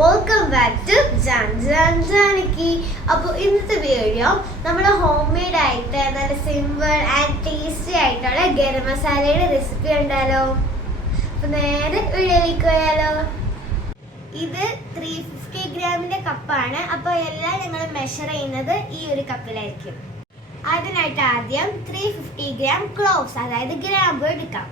Welcome back to Janaki. അപ്പോൾ ഇന്നത്തെ video നമ്മൾ ഹോം മെയ്ഡ് ആയിട്ട് നല്ല സിമ്പിൾ ആൻഡ് ടേസ്റ്റി ആയിട്ടുള്ള ഗരം മസാലയുടെ റെസിപ്പി ഉണ്ടല്ലോ. അപ്പോൾ നേരെ വീഡിയോയിലേക്ക് പോയാലോ. ഇത് 350 ഗ്രാമിൻ്റെ കപ്പാണ്. അപ്പോൾ എല്ലാം ഞങ്ങൾ മെഷർ ചെയ്യുന്നത് ഈ ഒരു കപ്പിലായിരിക്കും. അതിനായിട്ട് ആദ്യം 350 ഗ്രാം ക്ലോവ്സ് അതായത് ഗ്രാമ്പു എടുക്കാം.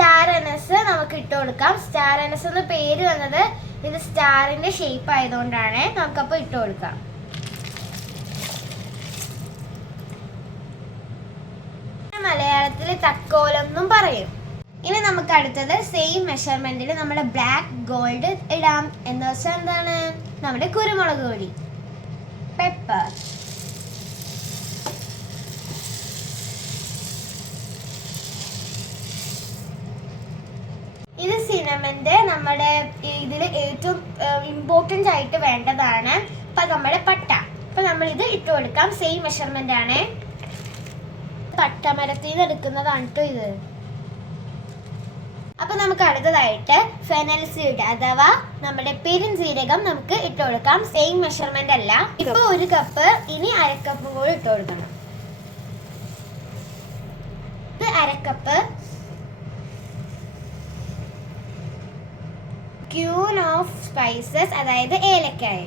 സ്റ്റാർ അനസ് നമുക്ക് ഇട്ട് കൊടുക്കാം. സ്റ്റാർ അനസ് എന്ന പേര് വന്നത് ഇത് സ്റ്റാറിന്റെ ഷേപ്പ് ആയതുകൊണ്ടാണ്. നമുക്കപ്പോൾ ഇട്ട് കൊടുക്കാം. മലയാളത്തിൽ തക്കോലം എന്നും പറയും. ഇനി നമുക്ക് അടുത്തത് സെയിം മെഷർമെന്റിൽ നമ്മുടെ ബ്ലാക്ക് ഗോൾഡ് ഇടാം. എന്ന് വെച്ചാൽ എന്താണ്, നമ്മുടെ കുരുമുളക് പൊടി, പെപ്പർ, ഇത് സിനമന്റെ നമ്മുടെ ഇതിൽ ഏറ്റവും ഇമ്പോർട്ടൻ്റ് ആയിട്ട് വേണ്ടതാണ്. നമ്മുടെ പട്ട. അപ്പൊ നമ്മൾ ഇത് ഇട്ട് കൊടുക്കാം. സെയിം മെഷർമെന്റ് ആണ്. പട്ടമരത്തിൽ നിന്ന് എടുക്കുന്നതാണ് കേട്ടോ ഇത്. അപ്പൊ നമുക്ക് അടുത്തതായിട്ട് ഫെനൽ സീഡ് അഥവാ നമ്മുടെ പെരുംജീരകം നമുക്ക് ഇട്ട് കൊടുക്കാം. സെയിം മെഷർമെന്റ് അല്ല. ഇപ്പൊ 1 കപ്പ്, ഇനി 1/2 കപ്പ് കൂടി ഇട്ട് കൊടുക്കണം. ഇത് 1/2 കപ്പ് ക്യൂൻ ഓഫ് സ്പൈസസ് അതായത് ഏലക്കായ.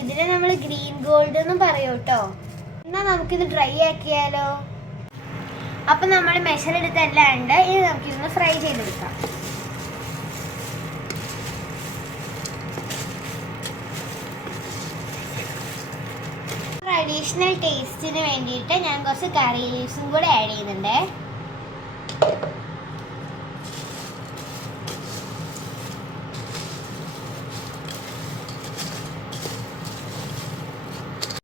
ഇതിനെ നമ്മൾ ഗ്രീൻ ഗോൾഡ് എന്നും പറയും കേട്ടോ. എന്നാൽ നമുക്കിത് ഡ്രൈ ആക്കിയാലോ. അപ്പൊ നമ്മൾ മെഷർ എടുത്തെല്ലാം ഉണ്ട്. ഇനി നമുക്കിതൊന്ന് ഫ്രൈ ചെയ്തെടുക്കാം. ട്രഡീഷണൽ ടേസ്റ്റിന് വേണ്ടിയിട്ട് ഞാൻ കുറച്ച് കറി ലീവ്സും കൂടെ ആഡ് ചെയ്യുന്നുണ്ട്.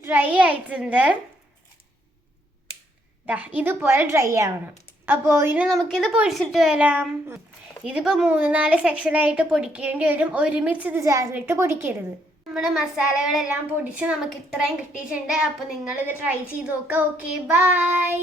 ഡ്രൈ ആയിട്ടുണ്ട്. ഇതുപോലെ ഡ്രൈ ആവണം. അപ്പോൾ ഇനി നമുക്കിത് പൊടിച്ചിട്ട് വരാം. ഇതിപ്പോൾ 3-4 സെക്ഷനായിട്ട് പൊടിക്കേണ്ടി വരും. ഒരുമിച്ച് ഇത് ജാറിലിട്ട് പൊടിക്കരുത്. നമ്മുടെ മസാലകളെല്ലാം പൊടിച്ച് നമുക്ക് ഇത്രയും കിട്ടിയിട്ടുണ്ട്. അപ്പോൾ നിങ്ങളിത് ട്രൈ ചെയ്ത് നോക്കുക. Okay, by.